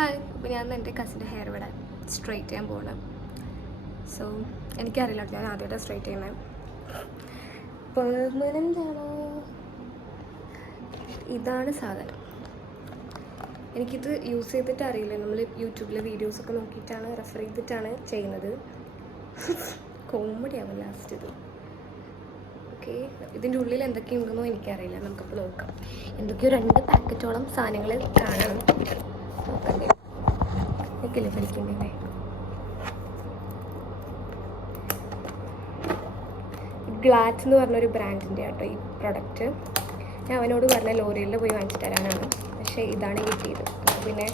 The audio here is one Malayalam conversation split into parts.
ഹായ്, അപ്പോൾ ഞാൻ എൻ്റെ കസിൻ്റെ ഹെയർ ഇവിടെ സ്ട്രെയിറ്റ് ചെയ്യാൻ പോകണം. സോ എനിക്കറിയില്ല, ഞാൻ ആദ്യമായിട്ട് സ്ട്രെയിറ്റ് ചെയ്യുന്നത്. പെർമനൻ്റ് ആണോ? ഇതാണ് സാധനം. എനിക്കിത് യൂസ് ചെയ്തിട്ട് അറിയില്ല. നമ്മൾ യൂട്യൂബിലെ വീഡിയോസൊക്കെ നോക്കിയിട്ടാണ് റെഫർ ചെയ്തിട്ടാണ് ചെയ്യുന്നത്. കോമഡി ആവും ലാസ്റ്റ് ഇത്. ഓക്കെ, ഇതിൻ്റെ ഉള്ളിൽ എന്തൊക്കെയുണ്ടെന്നോ എനിക്കറിയില്ല. നമുക്കപ്പോൾ നോക്കാം. എന്തൊക്കെയോ 2 പാക്കറ്റോളം സാധനങ്ങൾ കാണണം. നോക്കണ്ടേ, എനിക്കല്ലേ പഠിക്കണ്ടേ. ഗ്ലാറ്റ് എന്ന് പറഞ്ഞൊരു ബ്രാൻഡിൻ്റെ ആട്ടോ ഈ പ്രൊഡക്റ്റ്. ഞാൻ അവനോട് പറഞ്ഞ ലോറിയിൽ പോയി വാങ്ങിച്ചു തരാനാണ്, പക്ഷേ ഇതാണ് കിട്ടിയത്. പിന്നെ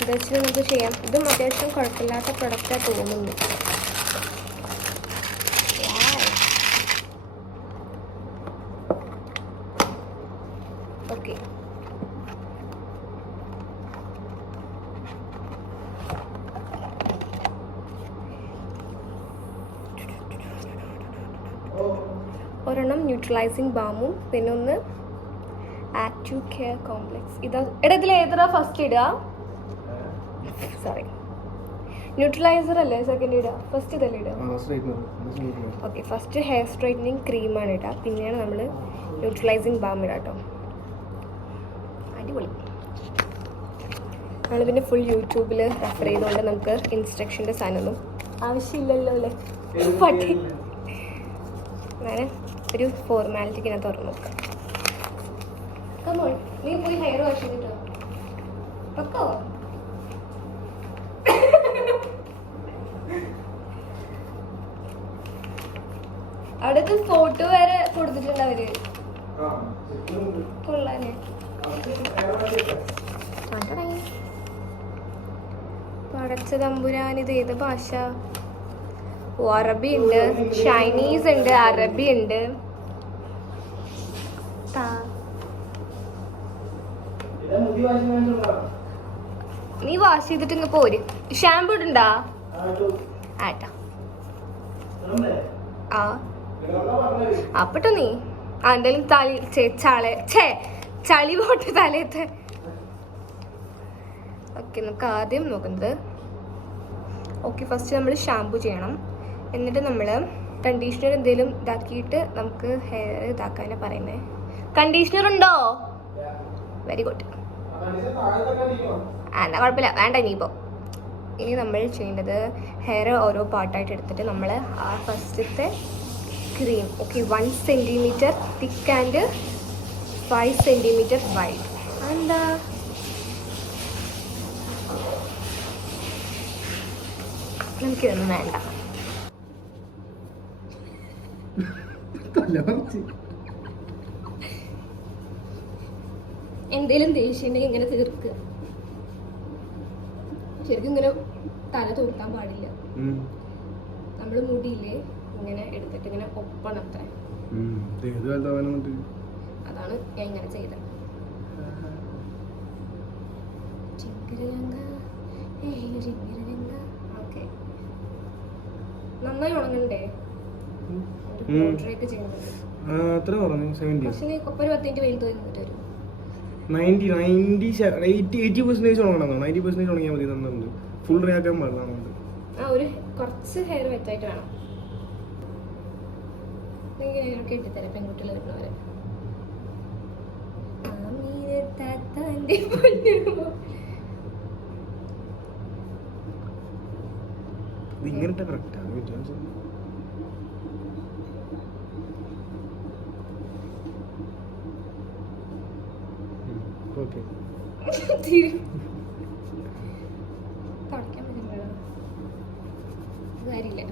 ഇത് വെച്ചിട്ട് നമുക്ക് ചെയ്യാം. ഇതും അത്യാവശ്യം കുഴപ്പമില്ലാത്ത പ്രൊഡക്റ്റാണ് തോന്നുന്നു. ഓക്കെ, ഒരെണ്ണം ന്യൂട്രലൈസിങ് ബാമും പിന്നെ ഒന്ന് ആക്റ്റീവ് കെയർ കോംപ്ലക്സ്. ഇതാ എടാ, ഇതിൽ ഏതാ ഫസ്റ്റ് ഇടുക? സോറി, ന്യൂട്രലൈസർ അല്ലേ സെക്കൻഡ് ഇടുക? ഫസ്റ്റ് ഇതല്ലേ ഇടുക? ഓക്കെ, ഫസ്റ്റ് ഹെയർ സ്ട്രൈറ്റനിങ് ക്രീമാണ് ഇടുക, പിന്നെയാണ് നമ്മൾ ന്യൂട്രലൈസിങ് ബാം ഇടുക കേട്ടോ. അടിപൊളി. നമ്മൾ പിന്നെ ഫുൾ യൂട്യൂബിൽ റെഫർ ചെയ്തുകൊണ്ട് നമുക്ക് ഇൻസ്ട്രക്ഷൻ്റെ സാധനമൊന്നും ആവശ്യമില്ലല്ലോ അല്ലേ. പട്ടി ഞാൻ ഒരു ഫോർമാലിറ്റിക്ക് ഞാൻ തുറന്നു നോക്കാം. കമോൺ, നീ പോയി ഹെയർ വാഷ് ചെയ്തിട്ടോ. പക്കോ അവിടത്തെ ഫോട്ടോ വരെ കൊടുത്തിട്ടുണ്ട് അവര്. കൊള്ളാനേ. പടച്ച തമ്പുരാൻ, ഇത് ഏത് ഭാഷ? ഓ, അറബി ഉണ്ട്, ചൈനീസ് ഉണ്ട്, അറബി ഉണ്ട്. നീ വാഷ് ചെയ്തിട്ട് ഇങ്ങ പോര്. ഷാമ്പു ഇടണ്ടാ? ആട്ടാ. ആ അപ്പട്ടോ നീ എന്തായാലും ചളി പോട്ട് തലയത്ത്. ഓക്കെ, നമുക്ക് ആദ്യം നോക്കുന്നത്. ഓക്കെ, ഫസ്റ്റ് നമ്മൾ ഷാമ്പു ചെയ്യണം. എന്നിട്ട് നമ്മൾ കണ്ടീഷണർ എന്തെങ്കിലും ഇതാക്കിയിട്ട് നമുക്ക് ഹെയർ ഇതാക്കാനാണ് പറയുന്നത്. കണ്ടീഷണർ ഉണ്ടോ? Very good. എന്നാ കുഴപ്പമില്ല, വേണ്ട ഇനിയിപ്പോൾ. ഇനി നമ്മൾ ചെയ്യേണ്ടത് ഹെയർ ഓരോ പാർട്ടായിട്ട് എടുത്തിട്ട് നമ്മൾ ആ ഫസ്റ്റത്തെ cream, okay, 1 centimetre thick and 5 centimetre wide. എന്താ നമുക്കിതൊന്നും വേണ്ട. എന്തേലും ദേഷ്യണ്ടെങ്കിൽ ഇങ്ങനെ തീർക്കുക. ശരിക്കും ഇങ്ങനെ തല തോർത്താൻ പാടില്ല. നമ്മള് മുടിയില്ലേ ഇങ്ങനെ എടുത്തിട്ട് ഇങ്ങനെ ഒപ്പണം അത്ര. അതാണ് ഞാൻ ഇങ്ങനെ ചെയ്തത്. ഓക്കെ, നന്നായി ഉണങ്ങണ്ടേ? പോർട്രേറ്റ് ചെയ്യുന്നുണ്ട്. പക്ഷെ നീ ഒരു 10 മിനിറ്റ് വെയിൽ തോന്നിട്ട് വരും. 80% ഉണങ്ങണം. 90% ഉണങ്ങിയാൽ മതി. നന്നുണ്ട്. ഫുൾ റേക്കാൻ പാടില്ല. ഒരു കുറച്ച് ഹെയർ വെറ്റായിട്ട് വേണം. കെട്ടിത്തരാം പെൺകുട്ടികൾ വരുന്നവരെ. ഇങ്ങനത്തെ കറക്റ്റാണ്. ഓക്കെ, തുടയ്ക്കാൻ പറ്റില്ലല്ലോ, കാര്യമില്ല.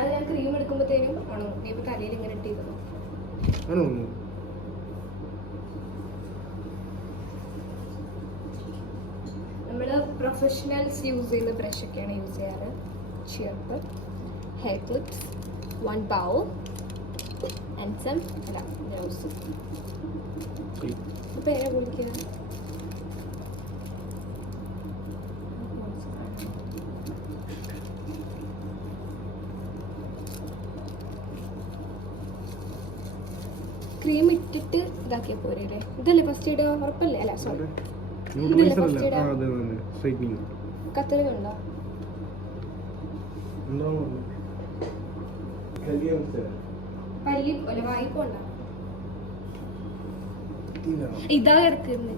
അത് ഞാൻ ക്രീം എടുക്കുമ്പോഴത്തേനും ഉണങ്ങും. നീ ഇപ്പോൾ തലയിൽ ഇങ്ങനെ ഇട്ടിരുന്നു. നമ്മൾ പ്രൊഫഷണൽസ് യൂസ് ചെയ്യുന്ന ബ്രഷൊക്കെയാണ് യൂസ് ചെയ്യാറ്. ചിയർപ്പ്, hair clips, 1 bowl and some gloves. ഇപ്പം എങ്ങനെ കുളിക്കുക? ക്രീം ഇട്ട് ഇട്ടിട്ട് ഇതാക്കിയ പോരെ അല്ലേ? ഇതല്ലേ ഫസ്റ്റ് ഇടുക? ഉറപ്പല്ലേ? അല്ല സോറി, ന്യൂട്രലൈസർ അല്ല, ആ അത് തന്നെ സ്ട്രൈറ്റനിങ്. കത്തലുണ്ടോ? പല്ലി അല്ല വായിപ്പോണ്ട, ഇതാ കിടക്കുന്നത്.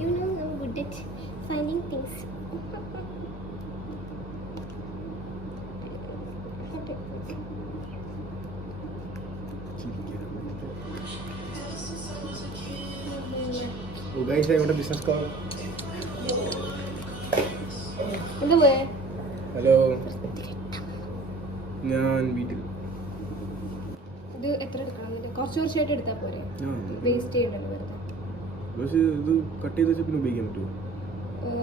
You know I'm good at finding things. Business call. എന്താ പോയെ? ഹലോ, ഞാൻ വീട്ടിൽ. ഇത് എത്ര എടുക്കണം? കുറച്ച് കുറച്ചായിട്ട് എടുത്താൽ പോരെ, വേസ്റ്റ് ചെയ്യണ്ടല്ലോ വെറുതെ. പക്ഷേ ഇത് കട്ട് ചെയ്ത് വെച്ചാൽ പിന്നെ ഉപയോഗിക്കാൻ പറ്റുമോ?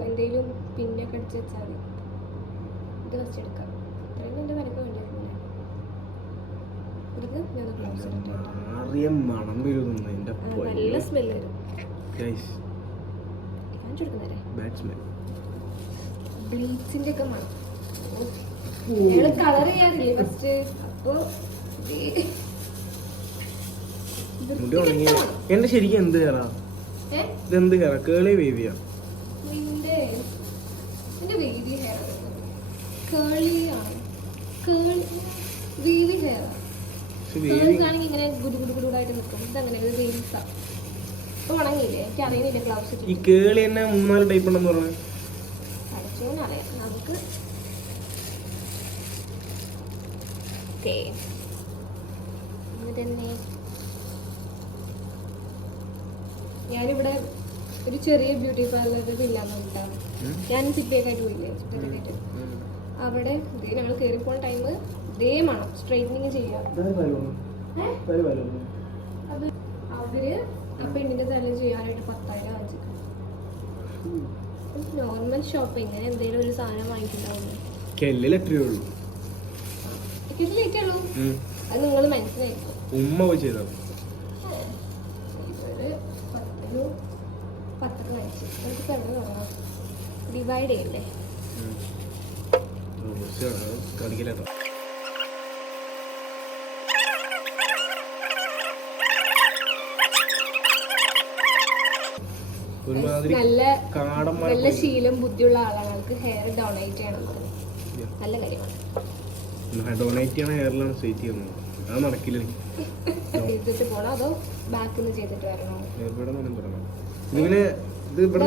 എന്തെങ്കിലും പിന്നെ കടിച്ച് വെച്ചാൽ മതി. ഇത് ഫസ്റ്റ് എടുക്കാം. അത്രയും എൻ്റെ വരക്ക് വേണ്ടിയിരുന്നില്ല. ഇത് ഞാൻ ഗ്ലൗസ് ഇട്ടിട്ടുണ്ട്. മണം വരുന്നു എൻ്റെ. നല്ല സ്മെല്ല് വരും. കാണിച്ചു കൊടുക്കുന്നേരെ ബ്ലീച്ചിൻ്റെ ഒക്കെ മണം. ഞങ്ങള് കളർ ചെയ്യാറില്ലേ ഫസ്റ്റ്? അപ്പോൾ എന്റെ ശരിക്കും എന്ത് കയറാ? ഇതെന്ത് കയറാ? കേളി വേവിയാ? നിന്റെ വേവി ഹെയർ കേളിയാണ്. വേവി ഹെയർ ആണെങ്കിൽ ഇങ്ങനെ ഗുഡുഗുഡുഗുഡായിട്ട് നിൽക്കും. ഇതങ്ങനെ ഇത് വേവിസാ. ഇപ്പൊ ഉണങ്ങിയില്ലേ? എനിക്ക് അറിയുന്നില്ല ഗ്ലൗസ്. ഈ കേളി തന്നെ 3-4 ടൈപ്പ് ഉണ്ടെന്ന് പറഞ്ഞു. അറിയാം നമുക്ക്. തന്നെ ഞാനിവിടെ ഒരു ചെറിയ ബ്യൂട്ടി പാർലറിൽ ഇല്ലാന്നുണ്ടാവും. ഞാൻ സിറ്റിയൊക്കെ ആയിട്ട് പോയില്ലേ, സിറ്റിയൊക്കെ അവിടെ ഇതേ ഞങ്ങൾ കയറി പോകുന്ന ടൈം ഇതേ മണം സ്ട്രൈറ്റനിങ് ചെയ്യാം. അത് അവര് ആ പെണ്ണിന്റെ തല ചെയ്യാനായിട്ട് 10,000 വാങ്ങിച്ചിട്ടുണ്ട്. നോർമൽ ഷോപ്പ് ഇങ്ങനെ എന്തെങ്കിലും ഒരു സാധനം വാങ്ങിയിട്ടുണ്ടാവുള്ളൂ. ലേറ്റുള്ളൂ. അത് നിങ്ങൾ മനസ്സിലാക്കും. ഉമ്മ പോയി ചെയ്താ ഡിവൈഡ് ചെയ്യണ്ടേ? നല്ല ശീലം ബുദ്ധിയുള്ള ആളുകൾക്ക് ഹെയർ ഡൊണേറ്റ് ചെയ്യണം. നല്ല കാര്യമാണ്. ഡൊണേറ്റ് ചെയ്യണ ഹെയറിലാണ് സ്ട്രൈറ്റ് ചെയ്യുന്നത്. അത് നടക്കില്ല. ചെയ്തിട്ട് പോണോ അതോ ബാക്കിൽ നിന്ന് ചെയ്തിട്ട് വരണോ? ഇങ്ങനെ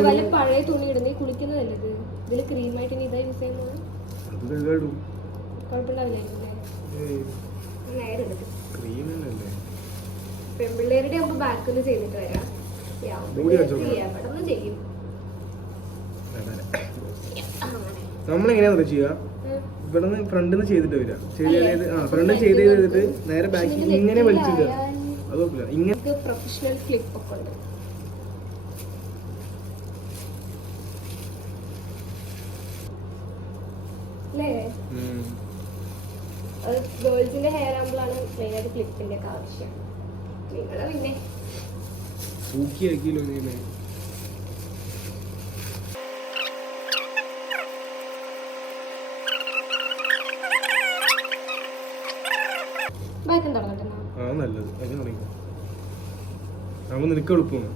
വല്ല പഴയ തുണി ഇടുന്ന കുളിക്കുന്നതല്ലേ ഇത്? ഇതില് ക്രീമായിട്ട് ഇനി ഇതാ യൂസ് ചെയ്യുന്നത്. കുഴപ്പമുണ്ടാവില്ലേ? പെൺപിള്ളേരുടെ ആകുമ്പോ ബാക്കിൽ നിന്ന് ചെയ്തിട്ട് വരാം. ചെയ്യും. നമ്മളെങ്ങനെയാ ചെയ്യുക? ഇവിടെ നിന്ന് ഫ്രണ്ടിൽ നിന്ന് ചെയ്തിട്ട് വരിക. ഫ്രണ്ട് ചെയ്തിട്ട് നേരെ ബാക്കിൽ ഇങ്ങനെ വലിച്ചിടുക. അതല്ല ഇങ്ങനെ പ്രൊഫഷണൽ ക്ലിപ്പ് ഒക്കെ ഉണ്ട്. ഗേൾസിന്റെ ഹെയർ ആകുമ്പോഴാണ് മെയിനായിട്ട് ക്ലിപ്പിന്റെ ഒക്കെ ആവശ്യം. നിങ്ങളെ പിന്നെ തൂക്കിയാക്കിയല്ലോ. നല്ലത് അവൻ നിനക്ക് എളുപ്പമാണ്.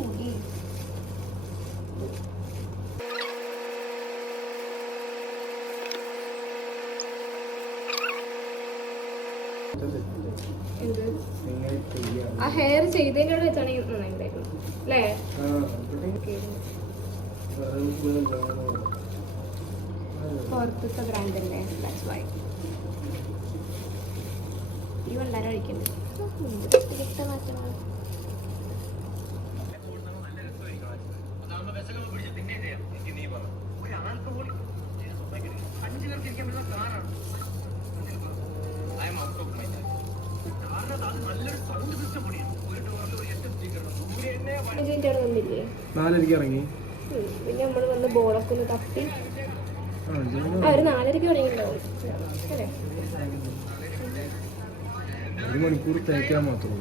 മുടി ആ ഹെയർ ചെയ്തതിനോട് വെച്ചാണെങ്കിൽ നന്നായിട്ടുണ്ടായിരുന്നു അല്ലേ? പുറത്തത്തെ ബ്രാൻഡ് അല്ലേ? ദാറ്റ്സ് വൈ ഈ വെള്ളാരം അഴിക്കുന്നത് മാറ്റമാണ്. വന്നില്ലേ? 4:00 ഇറങ്ങി. പിന്നെ നമ്മള് വന്ന് ബോളൊക്കെ ഒന്ന് തപ്പി ഒരു 4:30 തുടങ്ങിയിട്ടുണ്ടാവും അല്ലേ? 1 മണിക്കൂർ തേക്കാൻ മാത്രമേ.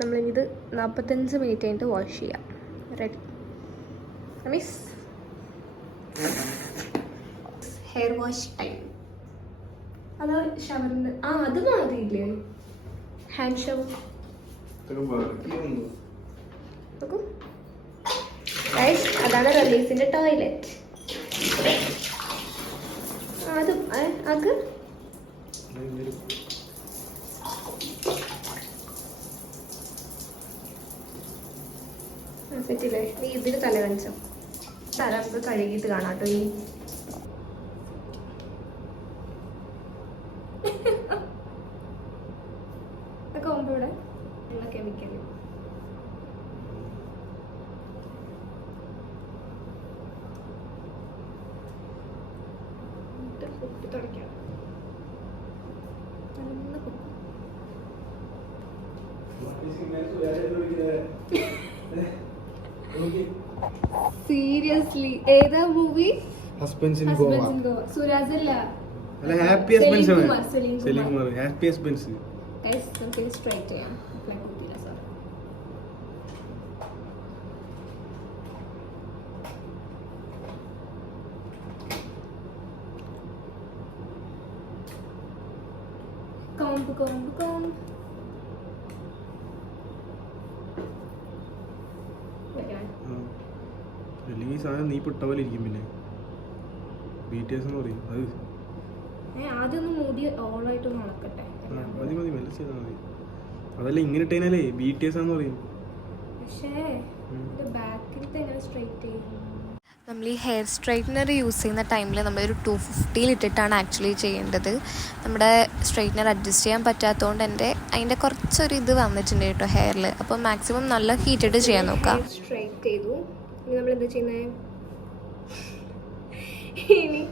നമ്മളിത് 45 മിനിറ്റ് കഴിഞ്ഞിട്ട് വാഷ് ചെയ്യാം. Ready miss hair wash time. അതാ ഷവറിൻ്റെ അത് മാറിയില്ലേ ഹാൻഡ് ഷവർ നോക്കൂ. ഗൈസ് അതാണ് റമീസിൻ്റെ ടോയ്ലറ്റ്. അത് ആക്ക് സെറ്റില്ലേ. നീ ഇതിന് തല കാണിച്ചോ. തല നമുക്ക് കഴുകിയിട്ട് കാണാം കേട്ടോ. ഈ കോമ്പൂടെ ഉള്ള കെമിക്കൽ തുടയ്ക്കാം. സീരിയസ്ലി ഏതാ movie? Husbands in Goa. Suraj അല്ല, അല്ല ഹാപ്പി ഹസ്ബൻഡ്സ് ആണ്. Saleem Saleem Kumar happy husbands. Guys നമുക്ക് സ്ട്രൈറ്റ് ചെയ്യാം. അപ്ലൈ കൊടുത്തില്ല സാർ. കോംബ് കോംബ് കോംബ് അല്ലെങ്കിൽ ഈ സാധനം നീ പൊട്ട പോലെ ഇരിക്കും. പിന്നെ BTS എന്ന് പറയും അത്. ആദ്യം ഒന്ന് മുടി ഓളായിട്ടൊന്ന് ഉണക്കട്ടെ. മതി മതി മെല്ലെ ചെയ്താൽ മതി. അതല്ല ഇങ്ങനെ ഇട്ടേനാലേ BTS ആന്ന് പറയും. പക്ഷേ ബാക്കിലത്തെ എങ്ങനെ സ്ട്രൈറ്റ് ചെയ്യും? നമ്മൾ ഈ ഹെയർ സ്ട്രൈറ്റ്നർ യൂസ് ചെയ്യുന്ന ടൈമിൽ നമ്മളൊരു 250 ഇട്ടിട്ടാണ് ആക്ച്വലി ചെയ്യേണ്ടത്. നമ്മുടെ സ്ട്രൈറ്റ്നർ അഡ്ജസ്റ്റ് ചെയ്യാൻ പറ്റാത്തതുകൊണ്ട് അതിൻ്റെ കുറച്ചൊരു ഇത് വന്നിട്ടുണ്ട് കേട്ടോ ഹെയറിൽ. അപ്പോൾ മാക്സിമം നല്ല ഹീറ്റിട്ട് ചെയ്യാൻ നോക്കാം. സ്ട്രൈറ്റ് ചെയ്തു. ഇനി നമ്മൾ എന്താ ചെയ്യുന്നത്? ഇനി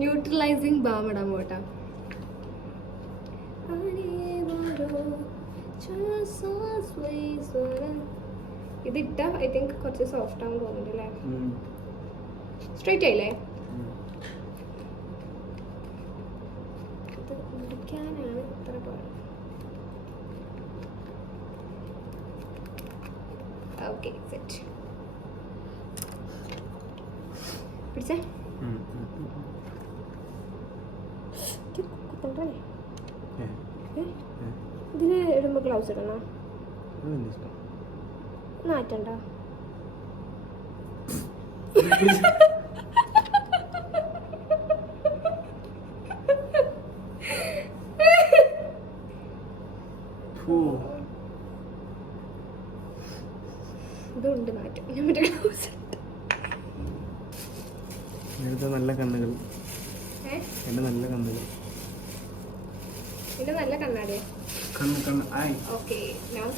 ന്യൂട്രലൈസിങ് ബാം ഇടാൻ പോട്ടാ. ഇതിട്ട ഐ തിങ്ക് കുറച്ച് സോഫ്റ്റ് ആണെന്ന് തോന്നുന്നുണ്ട് അല്ലേ? സ്ട്രൈറ്റ് ആയില്ലേ? ഇത് മുറിക്കാനാണ് ഇത്ര പാട്. Okay set. പിടിച്ചേ. കുത്തണ്ടേ? ഇതിന് ഇടുമ്പോൾ ഗ്ലൗസ് ഇടണോ? നാറ്റണ്ട. ഇതുണ്ട് നാറ്റം. ഞാൻ മറ്റേ ഗ്ലൗസ് നല്ല കണ്ണുകൾ. എന്റെ നല്ല കണ്ണുകൾ. എന്റെ നല്ല കണ്ണാടിയാ. കണ്ണ് കണ്ണ് ആയി. ഓക്കെ നൗ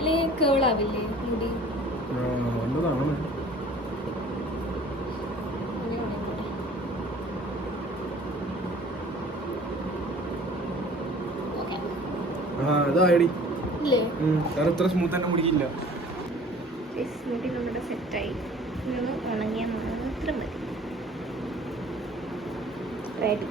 അല്ലെ കേളാവില്ലേ മുടി? ഇത്ര സ്മൂത്ത് തന്നെ മുടിക്കില്ല. മുടി നമ്മുടെ സെറ്റായി. ഉണങ്ങിയാൽ മാത്രം മതി. റെഡി.